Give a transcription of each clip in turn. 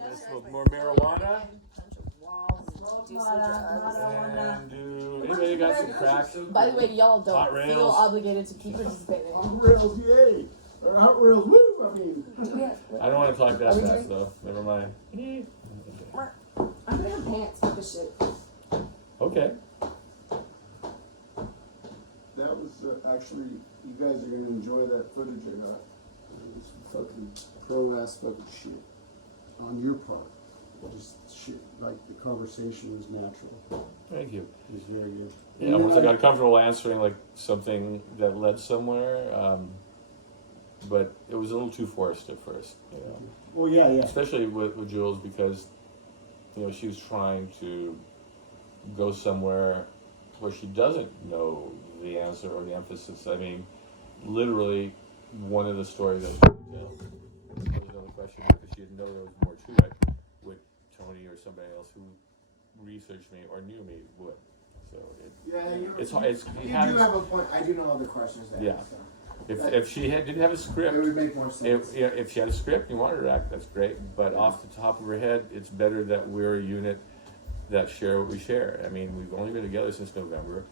Let's smoke more marijuana. And do anybody got some crack? By the way, y'all Hot don't rails. feel obligated to keep participating. Hot rails, yay! Or hot rails, woo! I mean, I don't want to talk that fast though. Never mind. I'm gonna have pants for this shit. Okay. that was actually, you guys are gonna enjoy that footage or not. It was fucking pro-ass fucking shit on your part. Just shit, like the conversation was natural. Thank you. It was very good. Yeah, once I got comfortable answering like something that led somewhere, but it was a little too forced at first, you know. Well, yeah. Especially with Jules, because you know she was trying to go somewhere where she doesn't know the answer or the emphasis. I mean, literally, one of the stories that she would tell was another question because she didn't know there was more to it. With Tony or somebody else who researched me or knew me would. So it's hard. You do have a point. I do know other questions there. Yeah. So. If she didn't have a script, It would make more sense. if she had a script and you wanted her to act, that's great. But off the top of her head, it's better that we're a unit that share what we share. I mean, we've only been together since November,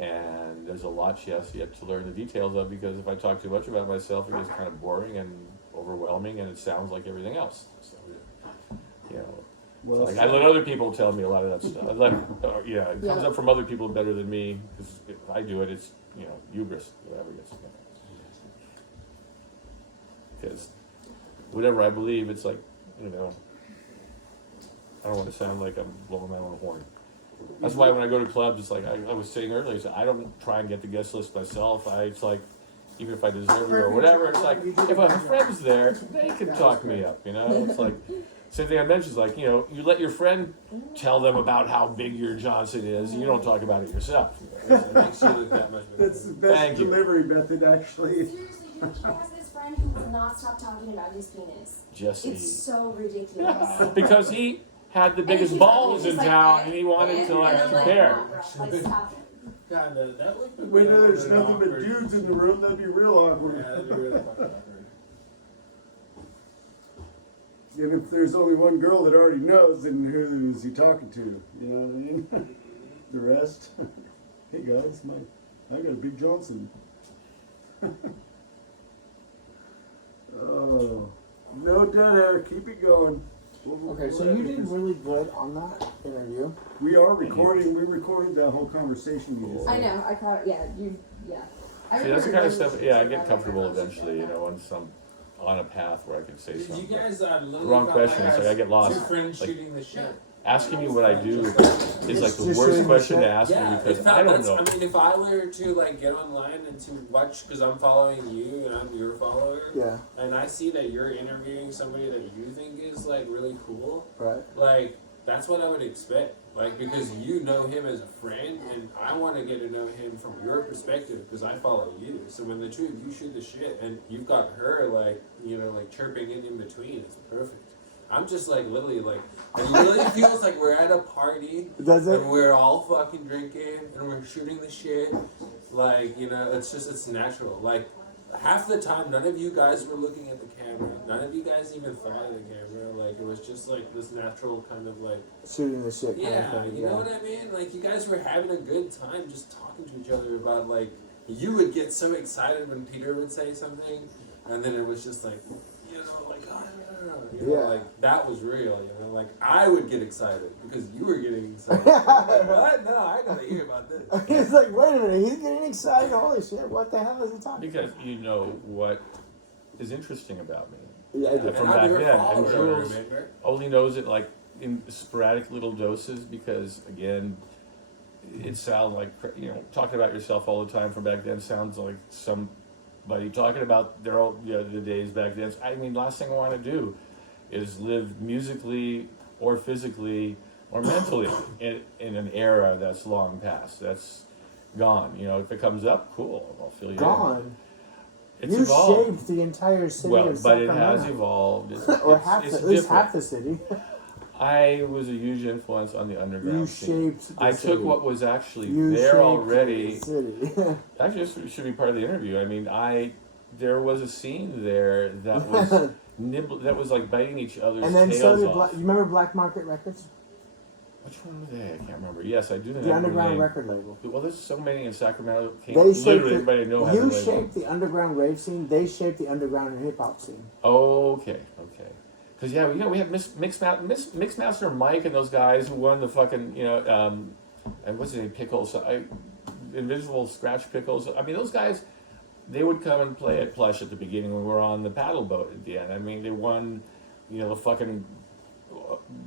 and there's a lot she has yet to learn the details of, because if I talk too much about myself, it gets kind of boring and overwhelming, and it sounds like everything else. So, you know, Well, like I let other people tell me a lot of that stuff. It comes up from other people better than me, because if I do it, it's, you know, hubris, whatever it is. Because whatever I believe, it's like, you know, I don't want to sound like I'm blowing my own horn. That's why when I go to clubs, it's like I was saying earlier, I don't try and get the guest list myself. It's like, even if I deserve it or whatever, it's like, if a friend's there, they can talk me up, you know? It's like, same thing I mentioned is like, you know, you let your friend tell them about how big your Johnson is, and you don't talk about it yourself. It makes you look that much better. That's the best delivery method, actually. Seriously, dude, he has this friend who will not stop talking about his penis. Jesse. It's so ridiculous. Because he had the biggest balls in town, and he wanted to like compare. Stop it. God, that would be When there's really nothing but awkward. dudes in the room, that'd be real awkward. Yeah, that'd be really fucking awkward. And if there's only one girl that already knows, then who is he talking to? You know what I mean? The rest. Hey guys, I got a big Johnson. Oh, no dead air. Keep it going. Okay, so you did really good on that interview. We are recording. We recorded that whole conversation you just I had. know, I caught it, yeah. See, that's the kind of stuff, I get comfortable eventually, you know, once I'm on a path where I can say You something. guys literally Wrong got question, it's like I get lost. Two friends Like, shooting the shit. asking me what I do is like the Just worst shooting question the to shit? ask me, Yeah, because I don't know. I mean, if I were to like get online and to watch, because I'm following you and I'm your follower, Yeah, and I see that you're interviewing somebody that you think is like really cool, right. like that's what I would expect. Like, because you know him as a friend, and I want to get to know him from your perspective because I follow you. So when the two of you shoot the shit, and you've got her like, you know, like chirping in between, it's perfect. I'm just like literally like, it really feels like we're at a party Does it? and we're all fucking drinking and we're shooting the shit. Like, you know, it's natural. Like, half the time, none of you guys were looking at the camera. None of you guys even thought of the camera. Like, it was just like this natural kind of like, Shooting the shit kind yeah, of thing. you know what I mean? Like, you guys were having a good time just talking to each other about, like, you would get so excited when Peter would say something, and then it was just like, you know, like, oh, no. You know, Yeah. like, that was real, you know? Like, I would get excited because you were getting excited. I'm like, what? No, I gotta hear about this. It's like, wait a minute, he's getting excited. Holy shit, what the hell is he talking Because you know what is interesting about me. Yeah, I do. From And I'm back your then, follower, and Jules remember? only knows it like in sporadic little doses, because again, it sounds like, you know, talking about yourself all the time from back then sounds like somebody talking about their old, you know, the days back then. I mean, last thing I want to do is live musically or physically or mentally in an era that's long past. That's gone. You know, if it comes up, cool, I'll fill you in. Gone. It's You evolved. shaped the entire city Well, of but it Sacramento. has evolved. It's, or it's, half, it's at least different. half the city. I was a huge influence on the underground You scene. shaped the I city. took what was actually You there shaped already. the city. Actually, this should be part of the interview. I mean, I there was a scene there that was that was like biting each other's And then tails so did off. you remember Black Market Records? Which one were they? I can't remember. Yes, I do know The that underground name. record label. Well, there's so many in Sacramento. They shaped Literally, the, everybody I know has a you label. shaped the underground rave scene. They shaped the underground hip hop scene. Oh, okay. Because yeah, we have Mixmaster Mike and those guys who won the fucking and what's his name, Pickles, Invisible Scratch Pickles. I mean, those guys, they would come and play at Plush at the beginning when we were on the paddle boat at the end. I mean, they won, the fucking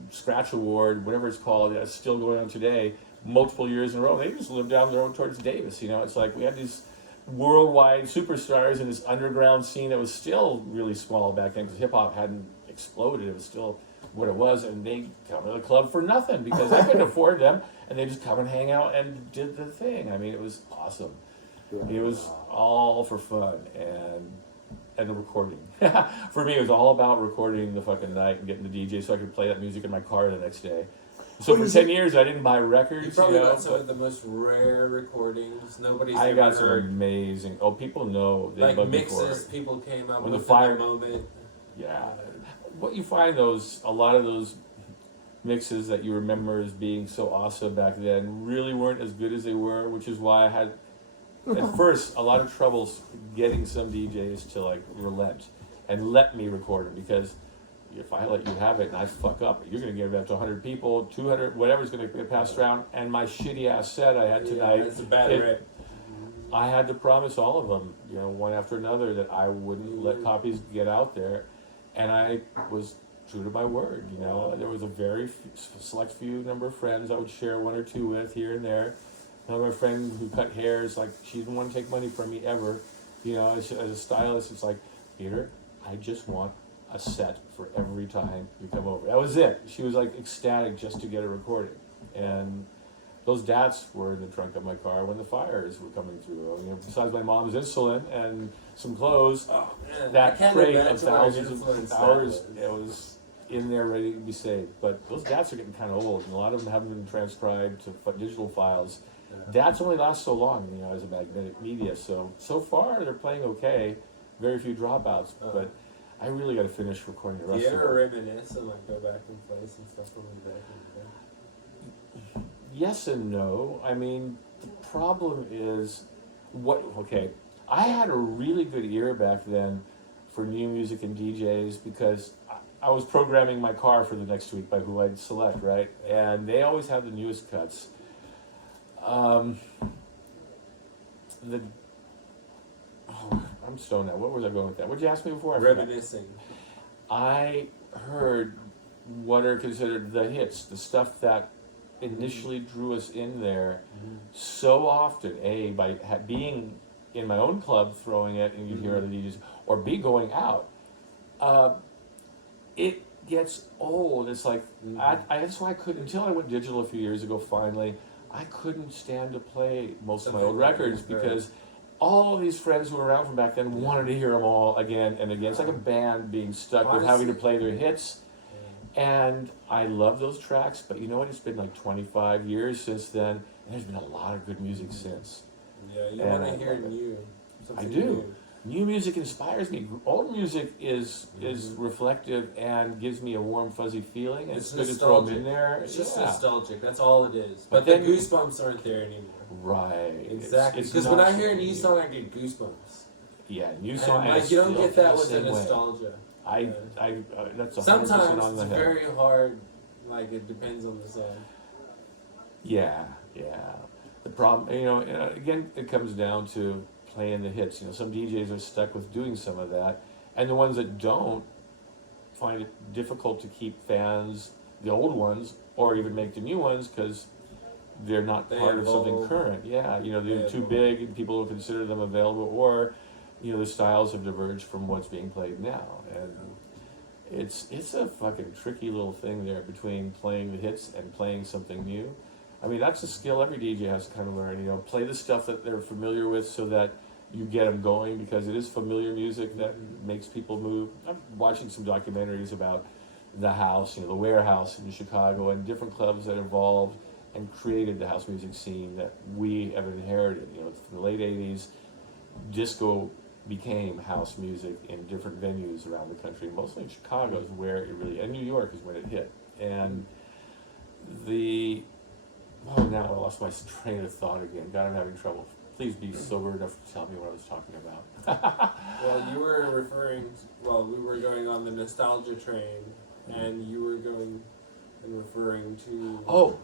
Scratch Award, whatever it's called, that's still going on today, multiple years in a row. They just lived down the road towards Davis. It's like we had these worldwide superstars in this underground scene that was still really small back then because hip hop hadn't exploded. It was still what it was, and they come to the club for nothing because I couldn't afford them, and they just come and hang out and did the thing. I mean, it was awesome. It was all for fun and the recording. For me, it was all about recording the fucking night and getting the DJ so I could play that music in my car the next day. So for 10 years, I didn't buy records. You probably got some of the most rare recordings. Nobody's I ever got some heard. amazing. Oh, people know. They Like love me mixes for it. people came up When with the fire- in the moment. Yeah. What you find a lot of those mixes that you remember as being so awesome back then really weren't as good as they were, which is why I had at first a lot of troubles getting some DJs to like relent and let me record them, because if I let you have it and I fuck up, you're going to give it up to 100 people, 200, whatever's going to get passed around. And my shitty ass set I had tonight, It's a bad rip. I had to promise all of them, one after another, that I wouldn't let copies get out there. And I was true to my word, There was a very select few number of friends I would share one or two with here and there. Another friend who cut hair is like, she didn't want to take money from me ever. As a stylist, it's like, Peter, I just want a set for every time you come over. That was it. She was like ecstatic just to get a recording. And those DATs were in the trunk of my car when the fires were coming through. Besides my mom's insulin and some clothes, that crate of thousands of hours, it was in there ready to be saved. But those DATs are getting kind of old, and a lot of them haven't been transcribed to digital files. DATs only last so long, as a magnetic media. So far they're playing okay. Very few dropouts, but I really got to finish recording the Do rest you of ever it. reminisce and like go back and play some stuff from back in the day? Yes and no. I mean, the problem is I had a really good ear back then for new music and DJs because I was programming my car for the next week by who I'd select, right? And they always had the newest cuts. I'm stoned now. What was I going with that? What did you ask me before? I forgot. Reminiscing. I heard what are considered the hits, the stuff that initially drew us in there so often. A, by being in my own club throwing it and you hear other DJs, or B, going out. It gets old. It's like, that's why I couldn't, until I went digital a few years ago finally, I couldn't stand to play most of my old records because all these friends who were around from back then wanted to hear them all again and again. It's like a band being stuck with having to play their hits. And I love those tracks, but you know what? It's been like 25 years since then, and there's been a lot of good music since. Yeah, you And want to hear love it. new. I something do. new. New music inspires me. Old music is reflective and gives me a warm, fuzzy feeling. And it's good to throw them in there. It's just Yeah. nostalgic. That's all it is. But But the then- goosebumps aren't there anymore. Right. Exactly. It's Because when I not hear a something new song, I get goosebumps. Yeah, new And song. like you don't feel get that the with the same way. nostalgia. That's 100% Sometimes on the it's head. very hard. Like it depends on the song. Yeah. The problem, again, it comes down to playing the hits. Some DJs are stuck with doing some of that, and the ones that don't find it difficult to keep fans, the old ones, or even make the new ones because they're not They part of something evolve. current. Yeah, they're They too evolve. big and people don't consider them available, or the styles have diverged from what's being played now, and it's a fucking tricky little thing there between playing the hits and playing something new. I mean, that's a skill every DJ has to kind of learn. Play the stuff that they're familiar with so that you get them going, because it is familiar music that makes people move. I'm watching some documentaries about the house, the warehouse in Chicago, and different clubs that evolved and created the house music scene that we have inherited. From the late 80s, disco became house music in different venues around the country. Mostly in Chicago is where it really, and New York is when it hit. And now I lost my train of thought again. God, I'm having trouble. Please be sober enough to tell me what I was talking about. Well, you were we were going on the nostalgia train, and you were going and referring to. Oh,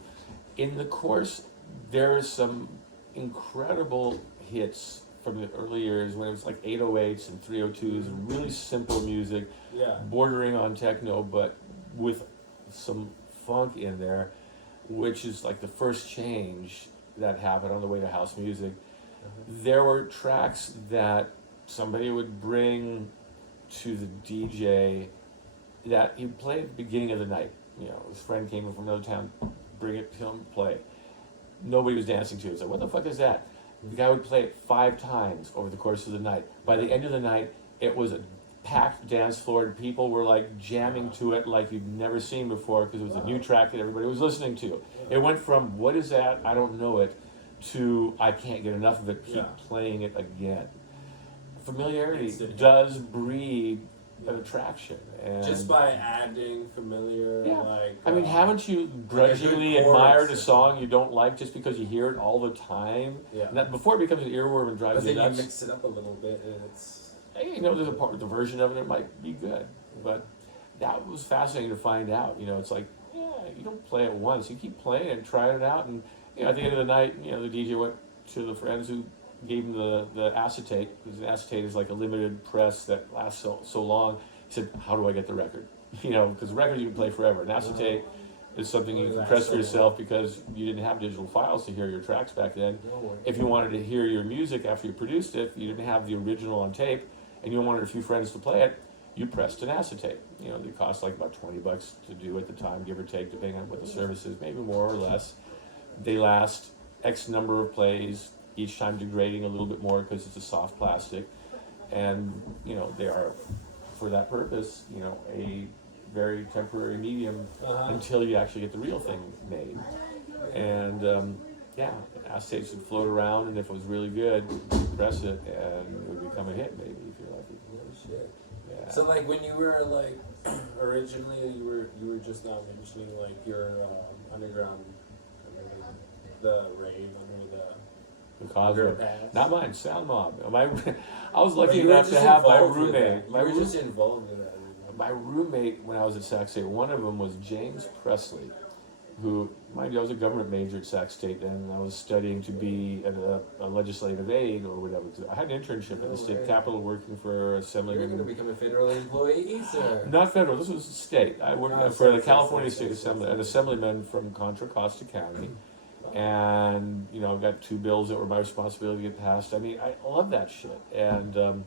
in the course, there are some incredible hits from the early years when it was like 808s and 302s and really simple music, Yeah. bordering on techno, but with some funk in there, which is like the first change that happened on the way to house music. There were tracks that somebody would bring to the DJ that he'd play at the beginning of the night. You know, his friend came in from another town, bring it to him, play. Nobody was dancing to it. It's like, what the fuck is that? The guy would play it 5 times over the course of the night. By the end of the night, it was a packed dance floor, and people were like jamming to it like you'd never seen before because it was a new track that everybody was listening to. It went from, what is that? I don't know it, to I can't get enough of it, keep playing it again. Familiarity does breed an attraction. And Just by adding familiar, I mean, haven't you grudgingly good chorus admired a or song you don't like just because you hear it all the time? Yeah. That, before it becomes an earworm and But drives you then you nuts. mix it up a little bit, and it's. You know, there's a part, the version of it might be good, but that was fascinating to find out. You know, it's like, you don't play it once, you keep playing it and trying it out, and you know, at the end of the night, you know, the DJ went to the friends who gave him the acetate, because the acetate is like a limited press that lasts so long. He said, how do I get the record? You know, because records you can play forever. An acetate is something you can press for yourself because you didn't have digital files to hear your tracks back then. If you wanted to hear your music after you produced it, you didn't have the original on tape, and you wanted a few friends to play it, you pressed an acetate. You know, they cost like about $20 to do at the time, give or take, depending on what the service is, maybe more or less. They last X number of plays, each time degrading a little bit more because it's a soft plastic. And, you know, they are, for that purpose, you know, a very temporary medium until you actually get the real thing made. And, acetates would float around, and if it was really good, you'd press it, and it would become a hit, maybe, if you're lucky. Oh, shit. Yeah. So like when you were like originally you were just now mentioning like your underground, the rave under The Cosmo. Underpass. Not mine, Sound Mob. I was lucky you were enough to just have my involved with roommate. that. You were just involved in that. My roommate when I was at Sac State, one of them was James Presley, who, mind you, I was a government major at Sac State then, and I was studying to be a legislative aide or whatever. I had an internship at the state capitol working for You're Assemblyman. going to become a federal employee, sir. Not federal, this was state. I worked for the California State Assembly, an assemblyman from Contra Costa County. And, you know, I've got 2 bills that were my responsibility to get passed. I mean, I love that shit. And,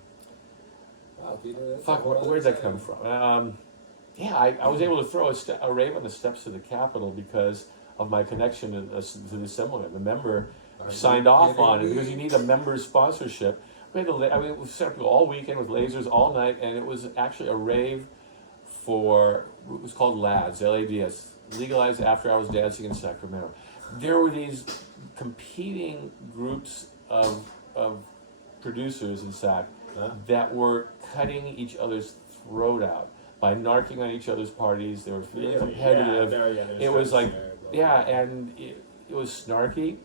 Wow, Peter, that's fuck, a whole where'd that other come thing. from? I was able to throw a rave on the steps of the Capitol because of my connection to the Assemblyman. The member signed off on it because you need a member's sponsorship. We had we set up all weekend with lasers all night, and it was actually a rave for, it was called LADS, L-A-D-S, Legalized After Hours Dancing in Sacramento. There were these competing groups of producers in Sac that were cutting each other's throat out by narking on each other's parties. They were feeling competitive. It was like, and it was snarky.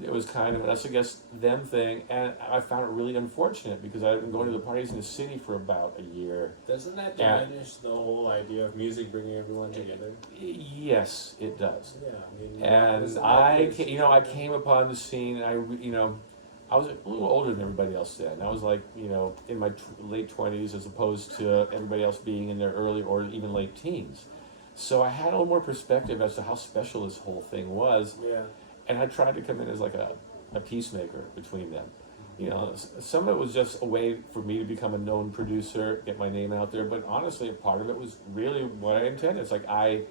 It was kind of an us against them thing, and I found it really unfortunate because I've been going to the parties in the city for about a year. Doesn't that diminish the whole idea of music bringing everyone together? Yes, it does. Yeah, I mean, And I came upon the scene. I was a little older than everybody else then. I was like, in my late 20s as opposed to everybody else being in their early or even late teens. So I had a little more perspective as to how special this whole thing was. Yeah. And I tried to come in as like a peacemaker between them. Some of it was just a way for me to become a known producer, get my name out there. But honestly, a part of it was really what I intended. It's like I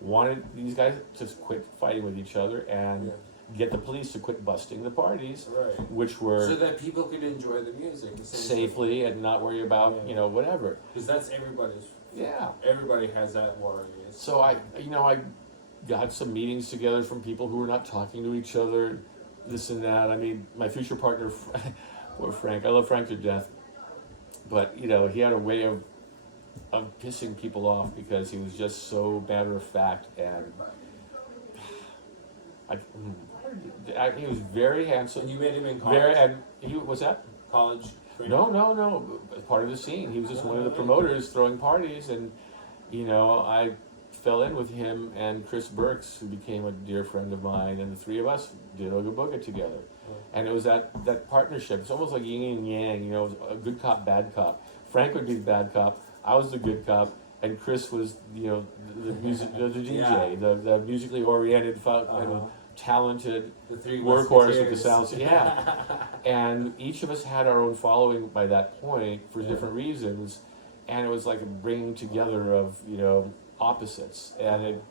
wanted these guys to quit fighting with each other and get the police to quit busting the parties, Right. which were So that people could enjoy the music safely and not worry about whatever. Because that's everybody's. Yeah. Everybody has that worry. So I got some meetings together from people who were not talking to each other, this and that. I mean, my future partner, Frank, I love Frank to death. but you know, he had a way of pissing people off because he was just so matter of fact, and he was very handsome. And you met him in college? And he was that. College? Friend? No. Part of the scene. He was just one of the promoters throwing parties, and you know, I fell in with him and Chris Burks, who became a dear friend of mine, and the three of us did Ooga Booga together. And it was that partnership. It's almost like yin and yang. You know, it was a good cop, bad cop. Frank would be the bad cop. I was the good cop, and Chris was, you know, the DJ, the musically oriented, talented The three workhorse with the musketeers. sounds. Yeah. And each of us had our own following by that point for different reasons, and it was like a bringing together of, you know, opposites, and it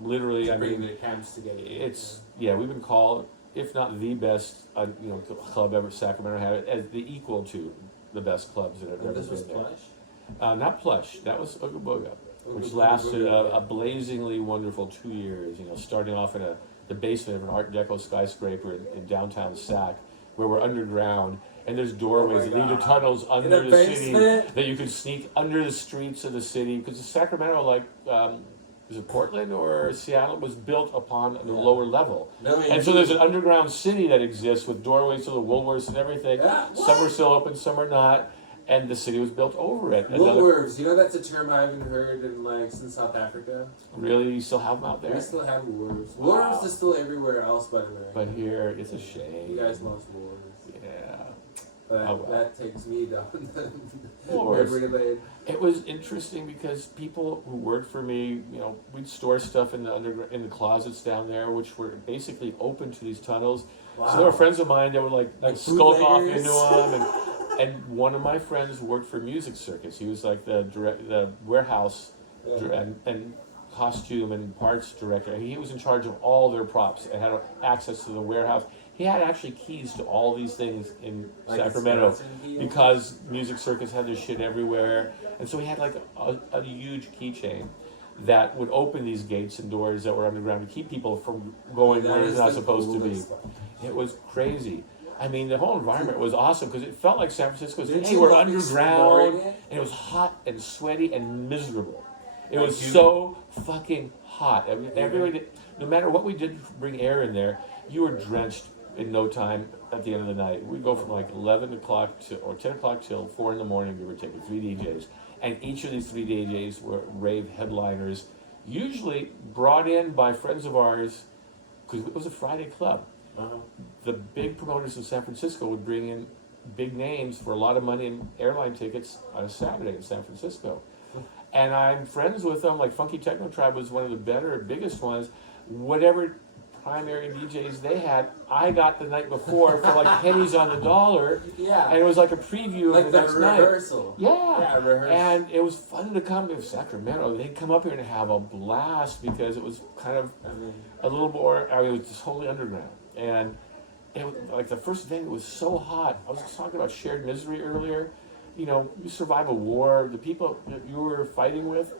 literally, I Bring mean, the camps together. it's we've been called, if not the best, you know, club ever Sacramento had, as the equal to the best clubs that have And ever this was been there. Plush? Not Plush, that was Ooga Booga, which Ooga lasted Booga. a blazingly wonderful 2 years. You know, starting off in the basement of an Art Deco skyscraper in downtown Sac, where we're underground, and there's doorways that lead to God. tunnels under In the a city basement? that you could sneak under the streets of the city, because Sacramento, like, was it Portland or Seattle, was built upon the lower level. No, And so there's an underground city that exists with doorways to the Woolworths and everything. Yeah, Some are what? still open, some are not, and the city was built over it. Another- Woolworths, you know that's a term I haven't heard in like since South Africa. Really, you still have them out We there? still have Woolworths. Wow. Woolworths is still everywhere else, by the way. But here, it's a shame. You guys lost Woolworths. Yeah. But Oh, well. that takes me down the Woolworths. memory lane. It was interesting because people who worked for me, you know, we'd store stuff in the closets down there, which were basically open to these tunnels. So there were friends of mine that would like skulk off bootleggers. into them, and one of my friends worked for Music Circus. He was like the warehouse and costume and parts director. He was in charge of all their props and had access to the warehouse. He had actually keys to all these things in Like Sacramento a skeleton key? because Music Circus had this shit everywhere, and so he had like a huge keychain that would open these gates and doors that were underground to keep people from going That where it's is not the supposed to be. coolest. It was crazy. I mean, the whole environment was awesome because it felt like San Francisco. Didn't Hey, you we're love underground, exploring it? and it was hot and sweaty and miserable. It Like was you- so fucking hot. I mean, everybody, no matter what we did to bring air in there, you were drenched in no time at the end of the night. We'd go from like 11 o'clock or 10 o'clock till 4 in the morning. We were taking 3 DJs. And each of these 3 DJs were rave headliners, usually brought in by friends of ours, because it was a Friday club. The big promoters in San Francisco would bring in big names for a lot of money in airline tickets on a Saturday in San Francisco. And I'm friends with them, like Funky Techno Tribe was one of the biggest ones. Whatever primary DJs they had, I got the night before for like pennies on the dollar. Yeah. And it was like a preview Like of the the next night. rehearsal. Yeah. Yeah, rehearsal. And it was fun to come to Sacramento. They'd come up here and have a blast because it was kind of a little more, I mean, it was just totally underground. And it was, like the first venue was so hot. I was just talking about shared misery earlier. You know, you survive a war, the people that you were fighting with,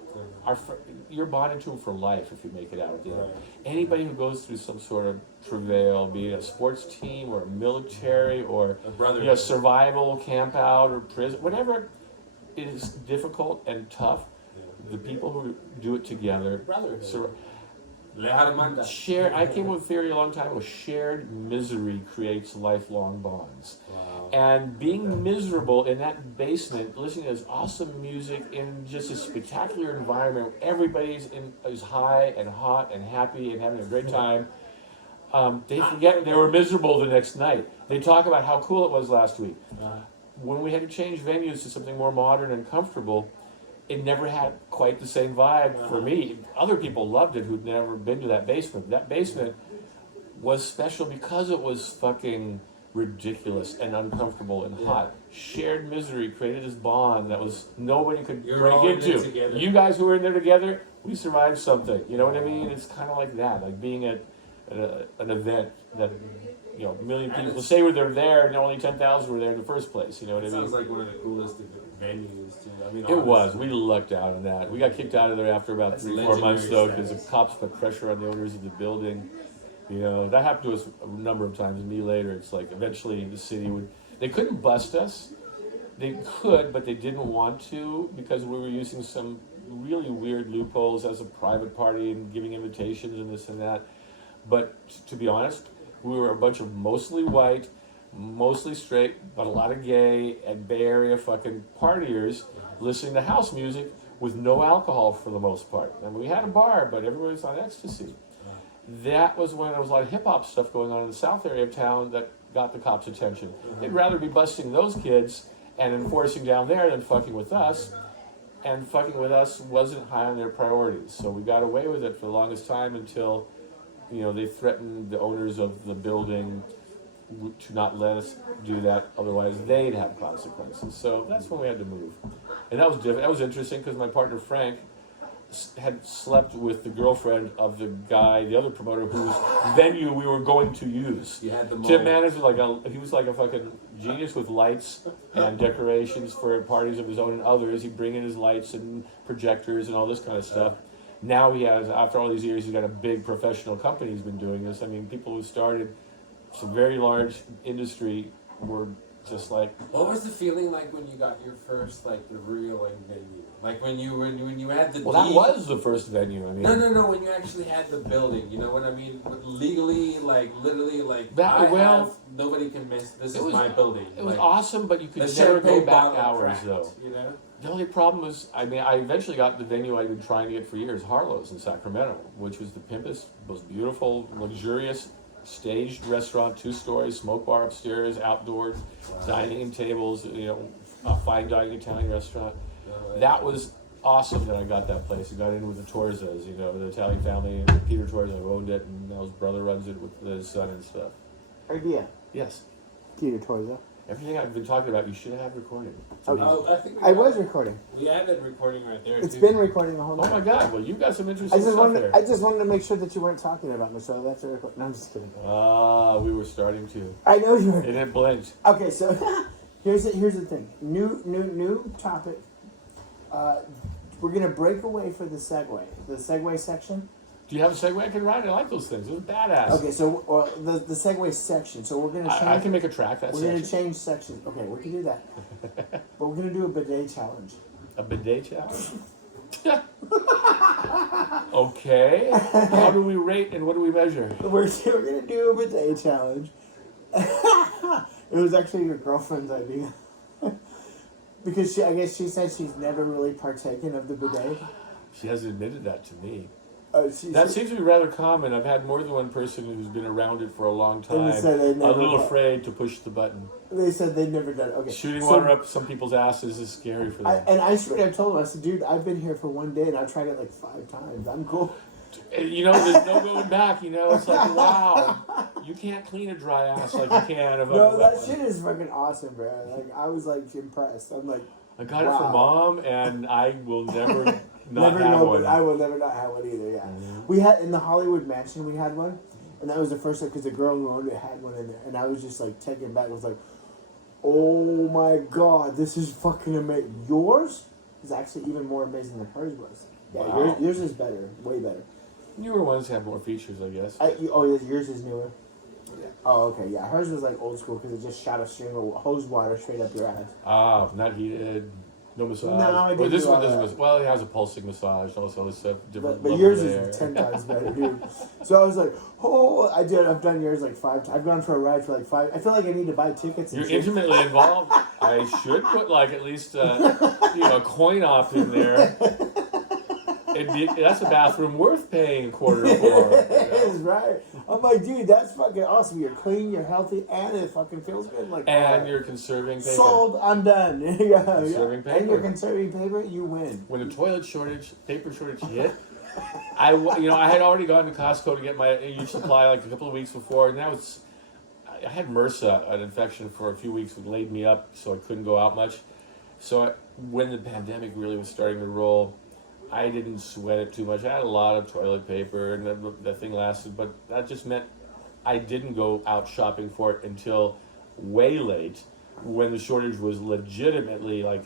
you're bonded to them for life if you make it out at the end. Right. Anybody who goes through some sort of travail, be it a sports team or a military or A brotherhood. you know, survival camp out or prison, whatever is difficult and tough, the people who do it together Brotherhood. sur- Leharmanda. I came up with a theory a long time ago, shared misery creates lifelong bonds. Wow. And being miserable in that basement, listening to this awesome music in just a spectacular environment where everybody's is high and hot and happy and having a great time, they forget they were miserable the next night. They talk about how cool it was last week. When we had to change venues to something more modern and comfortable, it never had quite the same vibe for me. Other people loved it who'd never been to that basement. That basement was special because it was fucking ridiculous and uncomfortable and hot. Shared misery created this bond that was nobody could You're break all in it into. together. You guys who were in there together, we survived something. You know what I mean? It's kind of like that, like being at an event that, you know, a million people say they're there and only 10,000 were there in the first place. You know what I It mean? sounds like one of the coolest venues too. I mean, It was. honestly. We lucked out on that. We got kicked out of there after about That's 3-4 months, legendary though, because the status. cops put pressure on the owners of the building. You know, that happened to us a number of times. And me later, it's like eventually the city would. They couldn't bust us. They could, but they didn't want to because we were using some really weird loopholes as a private party and giving invitations and this and that. But to be honest, we were a bunch of mostly white, mostly straight, but a lot of gay and Bay Area fucking partiers listening to house music with no alcohol for the most part. And we had a bar, but everybody was on ecstasy. That was when there was a lot of hip hop stuff going on in the south area of town that got the cops' attention. They'd rather be busting those kids and enforcing down there than fucking with us. And fucking with us wasn't high on their priorities. So we got away with it for the longest time until, they threatened the owners of the building to not let us do that, otherwise they'd have consequences. So that's when we had to move. And that was different. That was interesting because my partner Frank had slept with the girlfriend of the guy, the other promoter, whose venue we were going to use. You had the Tim Manners was he was like a fucking genius with lights and decorations for parties of his own and others. He'd bring in his lights and projectors and all this kind of stuff. Now he has, after all these years, he's got a big professional company he's been doing this. I mean, people who started some very large industry were just like. What was the feeling like when you got your first the real venue? Like when you had the. Well, that was the first venue. I mean. No. When you actually had the building, you know what I mean? Legally, literally, nobody can miss. This is my building. It was awesome, but you could never go back hours though. You know. The only problem was, I eventually got the venue I'd been trying to get for years, Harlow's in Sacramento, which was the pimpest, most beautiful, luxurious, staged restaurant, 2 stories, smoke bar upstairs, outdoor dining and tables, a fine dining Italian restaurant. That was awesome that I got that place. I got in with the Torzas, the Italian family, and Peter Torza who owned it, and now his brother runs it with his son and stuff. Idea. Yes. Peter Torza. Everything I've been talking about, you should have recorded. I think I was recording. We had it recording right there. It's been recording the whole Oh time. my God! Well, you've got some interesting stuff there. I just wanted to make sure that you weren't talking about me, so that's a record. No, I'm just kidding. We were starting to. I know you were. It had blinked. Okay, so here's the thing. New topic. We're gonna break away for the segue section. Do you have a segue I can ride? I like those things. Those are badass. Okay, so the segue section. So we're gonna change. I can make a track. That We're gonna change sections. Okay, we can do that. But we're gonna do a bidet challenge. A bidet challenge. Okay. How do we rate and what do we measure? We're gonna do a bidet challenge. It was actually your girlfriend's idea. Because I guess she said she's never really partaken of the bidet. She hasn't admitted that to me. That seems to be rather common. I've had more than one person who's been around it for a long time. And they said they never a little afraid to push the button. They said they'd never done it. Okay. Shooting water up some people's asses is scary for them. I straight up told him, I said, dude, I've been here for one day and I've tried it 5 times. I'm cool. There's no going back. It's like, wow, you can't clean a dry ass like you can. No, that shit is fucking awesome, bro. I was impressed. I'm like, I got it from Mom, and I will never not have know, one. But I will never not have one either. Yeah, we had in the Hollywood Mansion. We had one, and that was the first time because the girl who owned it had one in there, and I was just taken back. I was like, oh my god, this is fucking amazing. Yours is actually even more amazing than hers was. Yeah, Wow. yours is better, way better. Newer ones have more features, I guess. Yours is newer. Yeah. Oh, okay, yeah. Hers was old school because it just shot a stream of hose water straight up your ass. Not heated, no massage. No, I Well, didn't this do one all doesn't. that. Well, it has a pulsing massage, also this different. But yours is 10 times better, dude. So I was like, I've done yours 5 times. I've gone for a ride for 5. I feel like I need to buy tickets. You're intimately involved. I should put at least a coin op in there. That's a bathroom worth paying a quarter for. It is, right? I'm like, dude, that's fucking awesome. You're clean, you're healthy, and it fucking feels good. And you're conserving paper. Sold, I'm done. Yeah. Conserving paper. And you're conserving paper, you win. When the paper shortage hit, I had already gone to Costco to get my huge supply a couple of weeks before, and I had MRSA, an infection for a few weeks, it laid me up, so I couldn't go out much. So when the pandemic really was starting to roll, I didn't sweat it too much. I had a lot of toilet paper, and the thing lasted, but that just meant I didn't go out shopping for it until way late, when the shortage was legitimately I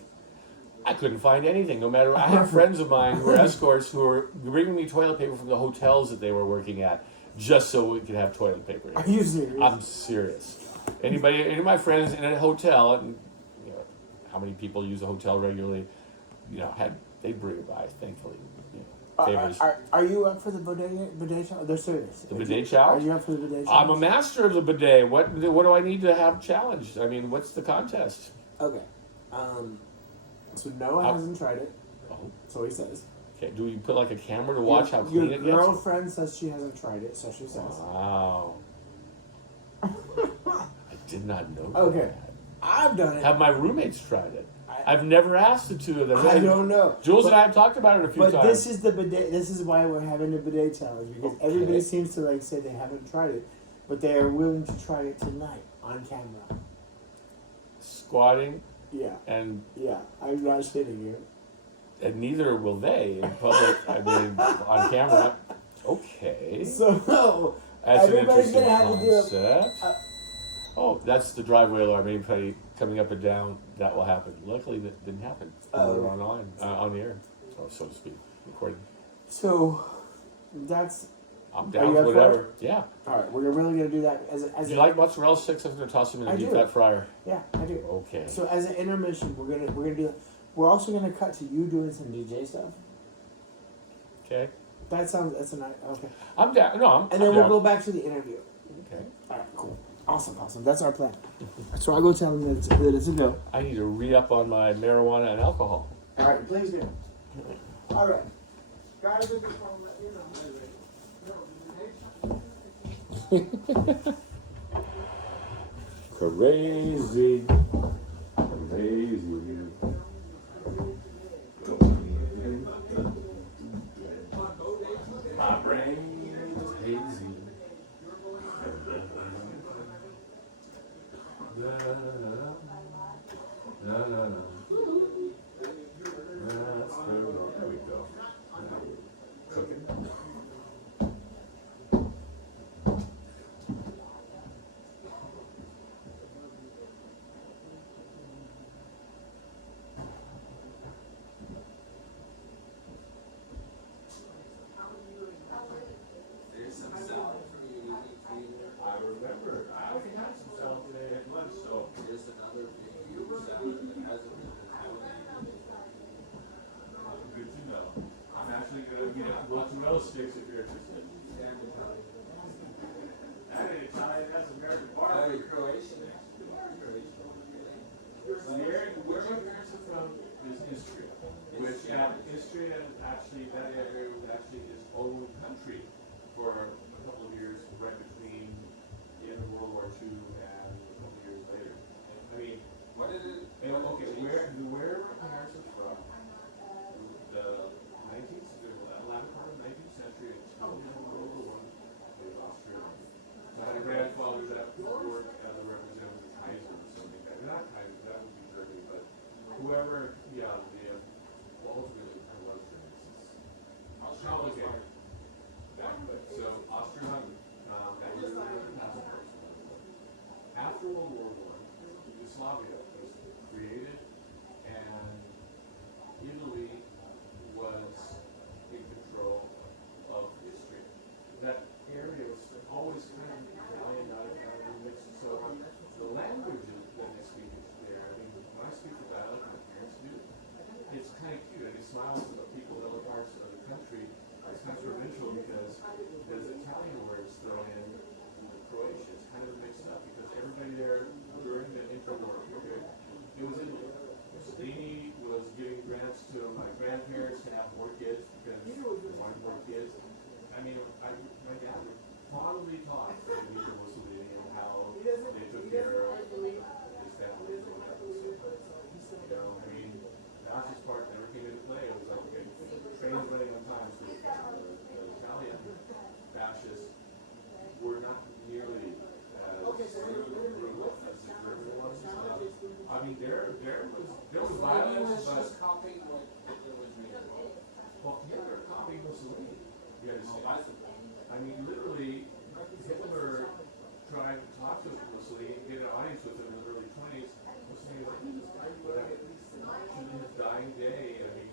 couldn't find anything. No matter, I had friends of mine who were escorts who were bringing me toilet paper from the hotels that they were working at, just so we could have toilet paper. Are you serious? I'm serious. Any of my friends in a hotel, and how many people use the hotel regularly. You know, they bring it by, thankfully. You know, favors. Are you up for the bidet shower? They're serious. The bidet challenge? Are you up for the bidet I'm a challenge? master of the bidet. What do I need to have challenged? I mean, what's the contest? Okay. So Noah How- hasn't tried it. Oh, So he says. okay. Do we put like a camera to watch how clean Your it gets? girlfriend says she hasn't tried it, so she says. Wow. I did not know Okay. that. I've done it. Have my roommates tried it? I've never asked the two of them. I don't know. Jules But- and I have talked about it a few But times. this is the bidet. This is why we're having a bidet challenge, because Okay. everybody seems to like say they haven't tried it, but they are willing to try it tonight on camera. Squatting Yeah, and I'm not shitting you. neither will they in public. I mean, on camera. Okay. So That's an everybody's interesting gonna have to do it. concept. Oh, that's the driveway alarm. Anybody coming up and down, that will happen. Luckily, that didn't happen. We're online, on the air, so to speak, recording. So that's I'm Are down you with up for whatever. Yeah. all right. We're really gonna do that as Do you like mozzarella sticks? I'm gonna toss them in a I deep do. fat fryer. Yeah, I do. Okay. So as an intermission, we're gonna do. We're also gonna cut to you doing some DJ stuff. Okay. That's a nice. Okay. I'm down. No, I'm. And then I'm we'll down. go back to the interview. Okay. All right, cool. Awesome. That's our plan. So I'll go tell them that it's a go. I need to re-up on my marijuana and alcohol. All right, please do. All right. Guys, if you call, let me know. Crazy. Crazy. My brain is hazy. There we go. Cooking. I remember. I already had some salad today at lunch, so. There's another big salad that hasn't been Good to know. I'm actually gonna get mozzarella sticks if you're interested. That ain't Italian, that's American barbecue. Croatian. Where my parents are from is Istria, which Istria actually, that area was actually its own country for a couple of years, right between the end of World War II and a couple of years later. I mean, What did it? okay, where my parents are from, the 19th, the latter part of the 19th century, until the end of World War I, was Austria. So I had a grandfather that worked as a representative of Tyson or something. Not Tyson, that would be Germany, but whoever, ultimately I was German. Complicated. Exactly. So Austria-Hungary, that was the passport. After World War I, Yugoslavia was created, and Italy was in control of history. That area was always kind of Italian, not Italian mixed. So the languages that they speak is there. I mean, when I speak the dialect my parents do, it's kind of cute. And it smiles to the people in other parts of the country. It's kind of provincial because there's Italian words thrown in Croatia. It's kind of mixed up because everybody there during the intra-war period, it was Italy. Mussolini was giving grants to my grandparents to have more kids because they wanted more kids. I mean, my dad would fondly talk to Mussolini and how they took care of his family and whatever. So, I mean, the Nazis part never came into play. It was like, okay, trains running on time. So the Italian fascists were not nearly as brutal as the German ones. I mean, there was violence, but copying what Hitler was making. well, Hitler copied Mussolini. You understand? I mean, literally, Hitler tried to talk to Mussolini and get an audience with him in the early 20s. Mussolini was like, this guy, in his dying day, I mean,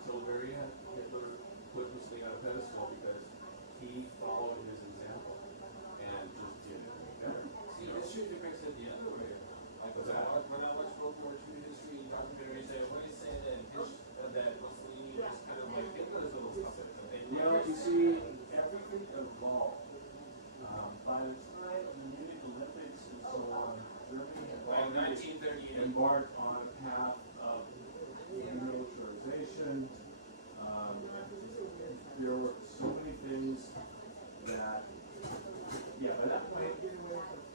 until the very end, Hitler put Mussolini on a pedestal because he followed his example and just did it better. See, history depicts it the other way. Like What's that? when I watch World War II history, embarked on a path of demilitarization. There were so many things that, yeah, by that point,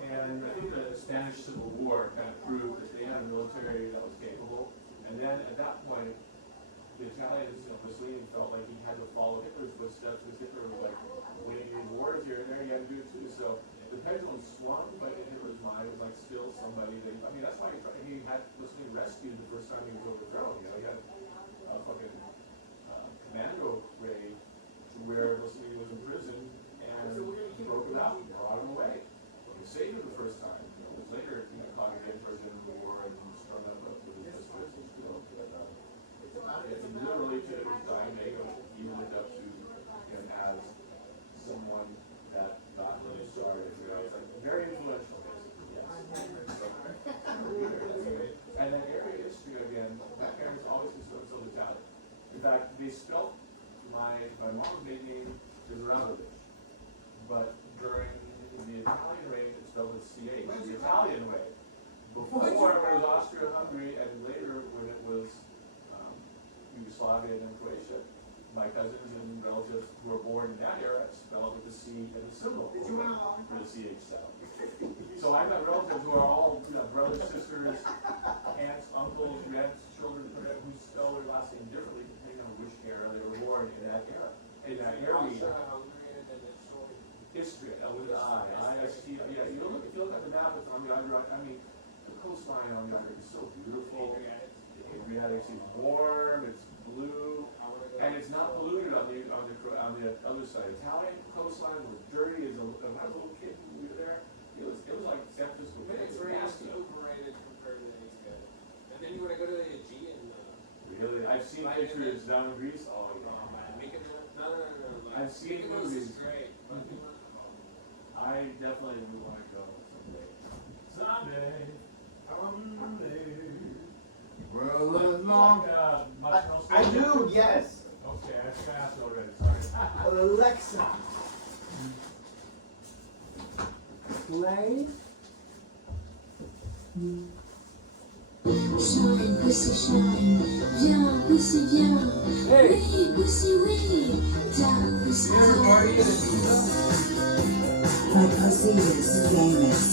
and I think the Spanish Civil War kind of proved that they had a military that was capable. And then at that point, the Italians, Mussolini felt like he had to follow Hitler's footsteps because Hitler was like winning these wars here and there. He had to do it too. So the pendulum swung, but in Hitler's mind, it was like still somebody that I mean, that's why he had Mussolini rescued the first time he was overthrown. You know, he had a fucking commando raid to where Mussolini was in prison and broke him out and brought him away. He saved him the first time. You know, later, caught again towards the end of the war and strung up with his mistress. It's literally to his dying day, he lived up to him as someone that got really started. You know, it's like very influential, basically. Yes. And that area of history again, my parents always considered themselves Italian. In fact, they spelt my mom's maiden name is Ramovich, but during the Italian reign, it's spelled with CH, the Italian way. Before when it was Austria-Hungary, and later when it was Yugoslavia and Croatia, my cousins and relatives who were born in that era spell it with the C and the symbol for the CH sound. So I've got relatives who are all brothers, sisters, aunts, uncles, grandchildren, who spell their last name differently depending on which era they were born in that era. In that area. History, with an I-S-T, yeah, you look at the map, it's on the other, I mean, the coastline on the other is so beautiful. It's warm, it's blue, and it's not polluted on the other side. Italian coastline was dirty. When I was a little kid, we were there. It was like San Francisco. It's nasty, overrated compared to these guys. And then you want to go to the Aegean. Really, I've seen pictures down in Greece. Oh yeah. No. Like, I've seen Mykonos movies. is great. I definitely would want to go someday. Well, long. I do, yes. Okay, I fast already. Sorry. Alexa, play. Shine, pussy, shine. Viens, pussy, viens. Oui, pussy, oui. Ta pussy, my pussy is famous.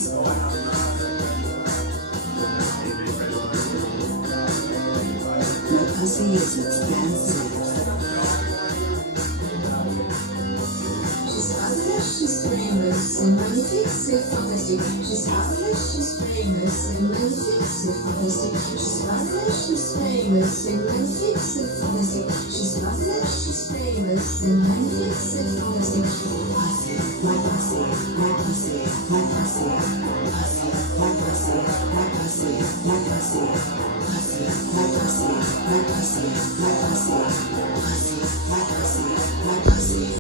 My pussy is expensive. She's fabulous, she's famous, and magnifique, c'est fantastique. She's fabulous, she's famous, and magnifique, c'est fantastique. She's fabulous, she's famous, and magnifique, c'est fantastique. She's fabulous, she's famous, and magnifique, c'est fantastique. My pussy, my pussy, my pussy, my pussy, my pussy, my pussy, my pussy, my pussy, my pussy, my pussy, my pussy, my pussy, my pussy.